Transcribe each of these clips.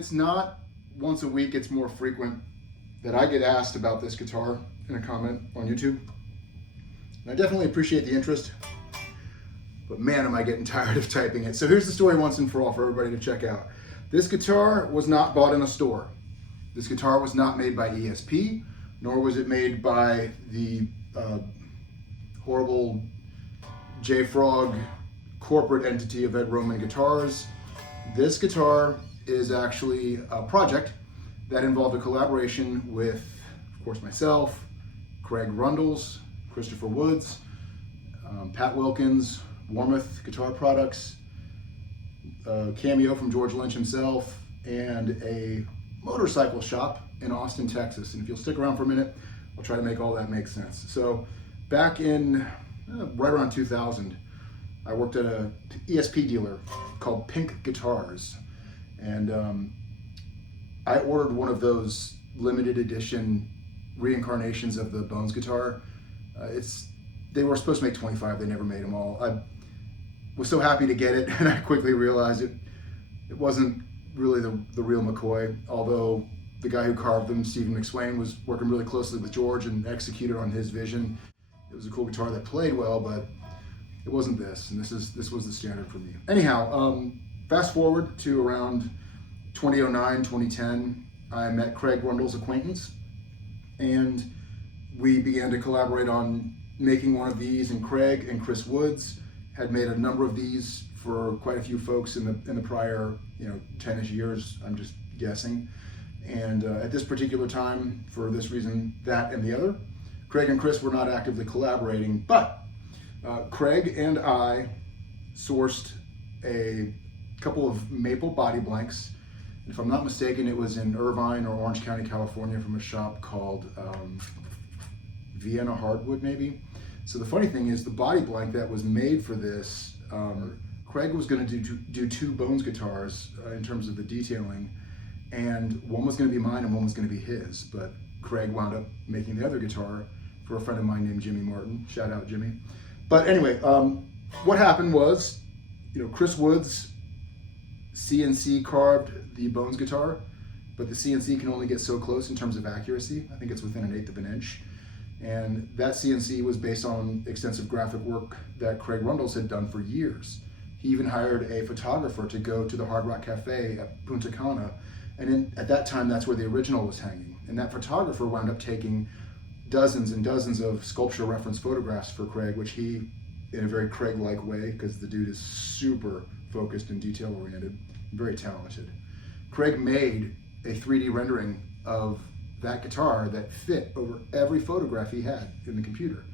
it's not once a week, it's more frequent that I get asked about this guitar in a comment on YouTube. And I definitely appreciate the interest, but man, am I getting tired of typing it. So here's the story once and for all for everybody to check out. This guitar was not bought in a store. This guitar was not made by ESP, nor was it made by the horrible JFrog corporate entity of Ed Roman Guitars. This guitar is actually a project that involved a collaboration with, of course, myself, Craig Rundles, Christopher Woods, Pat Wilkins, Warmouth Guitar Products, a cameo from George Lynch himself, and a motorcycle shop in Austin, Texas. And if you'll stick around for a minute, I'll try to make all that make sense. So back in right around 2000, I worked at a ESP dealer called Pink Guitars. And I ordered one of those limited edition reincarnations of the Bones guitar. They were supposed to make 25, they never made them all. I was so happy to get it, and I quickly realized it wasn't really the real McCoy, although the guy who carved them, Stephen McSwain, was working really closely with George and executed on his vision. It was a cool guitar that played well, but it wasn't this, and this was the standard for me. Anyhow, fast forward to around 2009, 2010, I met Craig Rundle's acquaintance, and we began to collaborate on making one of these, and Craig and Chris Woods had made a number of these for quite a few folks in the prior 10-ish years, I'm just guessing. And at this particular time, for this reason, that and the other, Craig and Chris were not actively collaborating, but Craig and I sourced a couple of maple body blanks. If I'm not mistaken, it was in Irvine or Orange County, California, from a shop called Vienna Hardwood, maybe. So the funny thing is, the body blank that was made for this, Craig was going to do two Bones guitars in terms of the detailing, and one was going to be mine and one was going to be his. But Craig wound up making the other guitar for a friend of mine named Jimmy Martin. Shout out, Jimmy. But anyway, what happened was, Chris Woods CNC carved the Bones guitar, but the CNC can only get so close in terms of accuracy. I think it's within 1/8 of an inch. And that CNC was based on extensive graphic work that Craig Rundles had done for years. He even hired a photographer to go to the Hard Rock Cafe at Punta Cana, and at that time, that's where the original was hanging. And that photographer wound up taking dozens and dozens of sculpture reference photographs for Craig, which he, in a very Craig-like way, because the dude is super focused and detail-oriented, very talented. Craig made a 3D rendering of that guitar that fit over every photograph he had in the computer.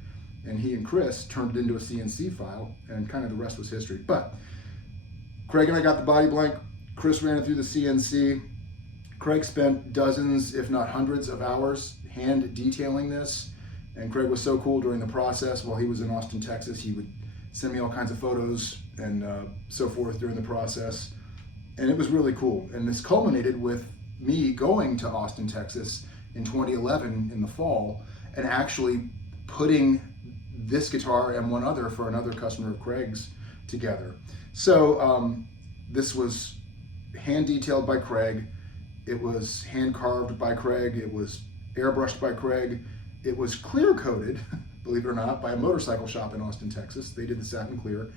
And he and Chris turned it into a CNC file, and kind of the rest was history. But Craig and I got the body blank, Chris ran it through the CNC. Craig spent dozens, if not hundreds of hours hand detailing this. And Craig was so cool during the process. While he was in Austin, Texas, he would send me all kinds of photos and so forth during the process. And it was really cool. And this culminated with me going to Austin, Texas in 2011 in the fall, and actually putting this guitar and one other for another customer of Craig's together. So this was hand detailed by Craig. It was hand carved by Craig. It was airbrushed by Craig. It was clear coated, believe it or not, by a motorcycle shop in Austin, Texas. They did the satin clear.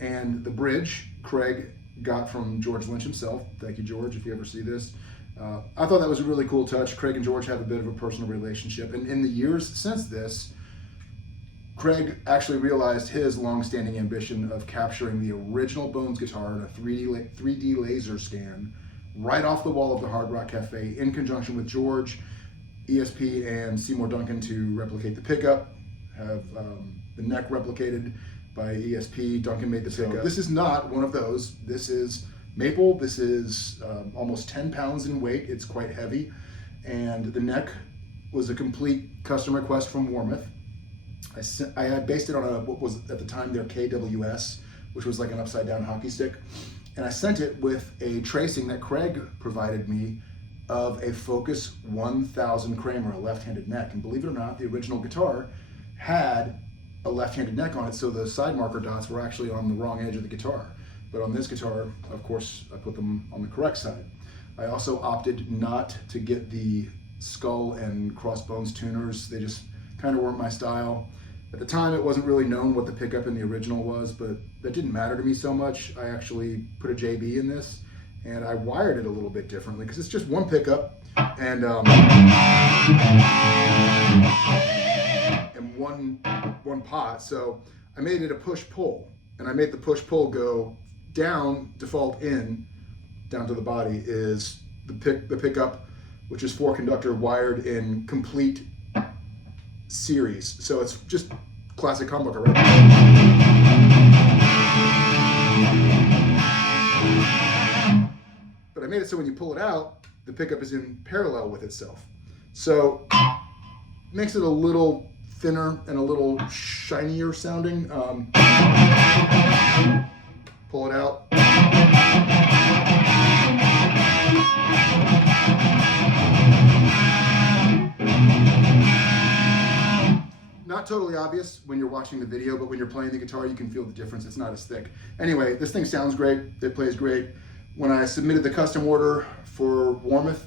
And the bridge, Craig got from George Lynch himself. Thank you, George, if you ever see this. I thought that was a really cool touch. Craig and George have a bit of a personal relationship. And in the years since this, Craig actually realized his long-standing ambition of capturing the original Bones guitar in a 3D laser scan right off the wall of the Hard Rock Cafe in conjunction with George, ESP, and Seymour Duncan to replicate the pickup, have the neck replicated by ESP. Duncan made the pickup. This is not one of those. This is maple. This is almost 10 pounds in weight. It's quite heavy. And the neck was a complete custom request from Warmouth. I had based it on what was at the time their KWS, which was like an upside down hockey stick. And I sent it with a tracing that Craig provided me of a Focus 1000 Kramer, a left-handed neck. And believe it or not, the original guitar had a left-handed neck on it, so the side marker dots were actually on the wrong edge of the guitar. But on this guitar, of course, I put them on the correct side. I also opted not to get the skull and crossbones tuners. They just kind of weren't my style. At the time, it wasn't really known what the pickup in the original was, but that didn't matter to me so much. I actually put a JB in this, and I wired it a little bit differently because it's just one pickup and one pot. So I made it a push-pull, and I made the push-pull go down, default in, down to the body is the pickup, which is 4-conductor wired in complete series. So it's just classic humbucker, right? But I made it so when you pull it out, the pickup is in parallel with itself. So makes it a little thinner and a little shinier sounding. Pull it out. Not totally obvious when you're watching the video, but when you're playing the guitar, you can feel the difference. It's not as thick. Anyway, this thing sounds great. It plays great. When I submitted the custom order for Warmoth,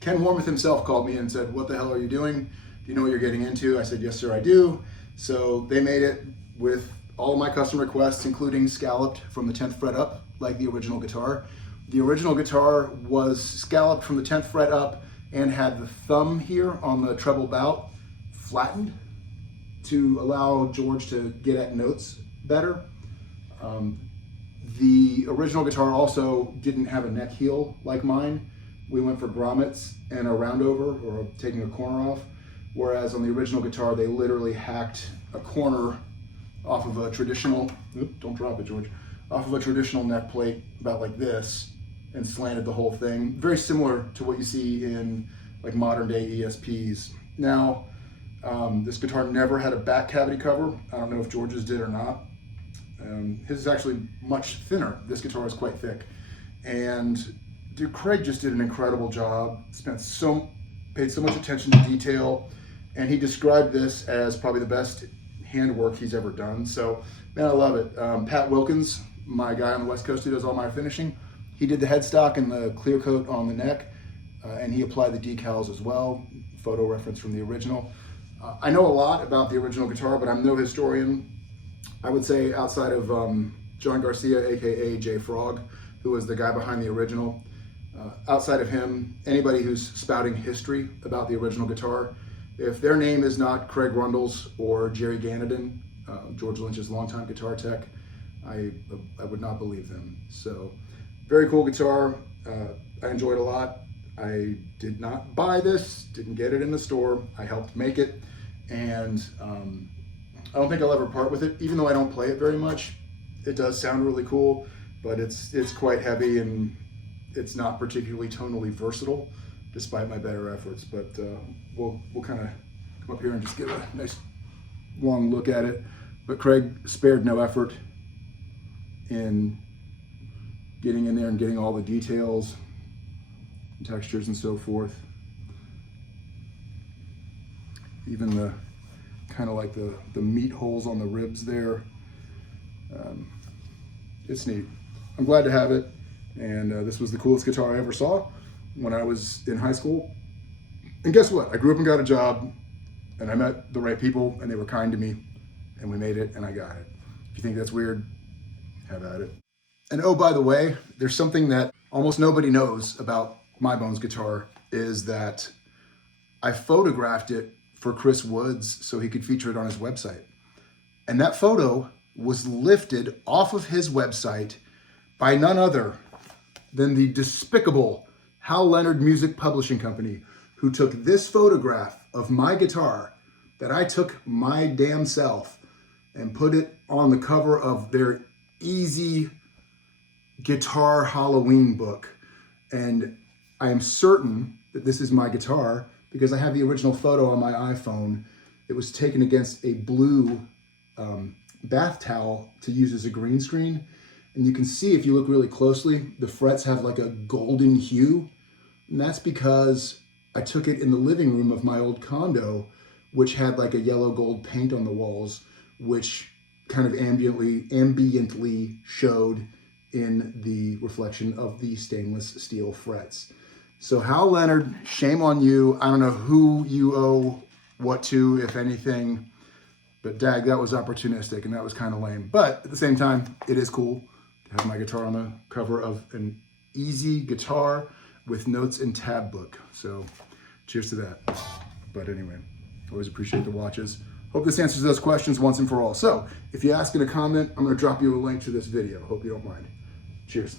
Ken Warmoth himself called me and said, "What the hell are you doing? Do you know what you're getting into?" I said, "Yes, sir, I do." So they made it with all of my custom requests, including scalloped from the 10th fret up, like the original guitar. The original guitar was scalloped from the 10th fret up and had the thumb here on the treble bout flattened to allow George to get at notes better. The original guitar also didn't have a neck heel like mine. We went for grommets and a roundover, or taking a corner off, whereas on the original guitar they literally hacked a corner off of a traditional, don't drop it, George, off of a traditional neck plate about like this and slanted the whole thing. Very similar to what you see in like modern day ESPs. Now, this guitar never had a back cavity cover. I don't know if George's did or not. His is actually much thinner. This guitar is quite thick. And dude, Craig just did an incredible job. Paid so much attention to detail, and he described this as probably the best handwork he's ever done. So, man, I love it. Pat Wilkins, my guy on the West Coast who does all my finishing, he did the headstock and the clear coat on the neck, and he applied the decals as well. Photo reference from the original. I know a lot about the original guitar, but I'm no historian. I would say outside of John Garcia, aka Jay Frog, who was the guy behind the original. Outside of him, anybody who's spouting history about the original guitar, if their name is not Craig Rundles or Jerry Ganadin, George Lynch's longtime guitar tech, I would not believe them. So, very cool guitar. I enjoyed a lot. I did not buy this, didn't get it in the store. I helped make it, and I don't think I'll ever part with it, even though I don't play it very much. It does sound really cool, but it's quite heavy and it's not particularly tonally versatile, despite my better efforts. But we'll kind of come up here and just give a nice long look at it. But Craig spared no effort in getting in there and getting all the details, and textures and so forth. Even the kind of like the meat holes on the ribs there. It's neat. I'm glad to have it. And this was the coolest guitar I ever saw when I was in high school. And guess what? I grew up and got a job, and I met the right people, and they were kind to me, and we made it, and I got it. If you think that's weird, have at it. And oh, by the way, there's something that almost nobody knows about my Bones guitar, is that I photographed it for Chris Woods so he could feature it on his website. And that photo was lifted off of his website by none other than the despicable Hal Leonard Music Publishing Company, who took this photograph of my guitar that I took my damn self and put it on the cover of their Easy Guitar Halloween book. And I am certain that this is my guitar because I have the original photo on my iPhone. It was taken against a blue bath towel to use as a green screen. And you can see, if you look really closely, the frets have like a golden hue. And that's because I took it in the living room of my old condo, which had like a yellow gold paint on the walls, which kind of ambiently showed in the reflection of the stainless steel frets. So Hal Leonard, shame on you. I don't know who you owe what to, if anything, but dag, that was opportunistic and that was kind of lame. But at the same time, it is cool to have my guitar on the cover of an easy guitar with notes and tab book. So cheers to that. But anyway, always appreciate the watches. Hope this answers those questions once and for all. So if you ask in a comment, I'm going to drop you a link to this video. Hope you don't mind. Cheers.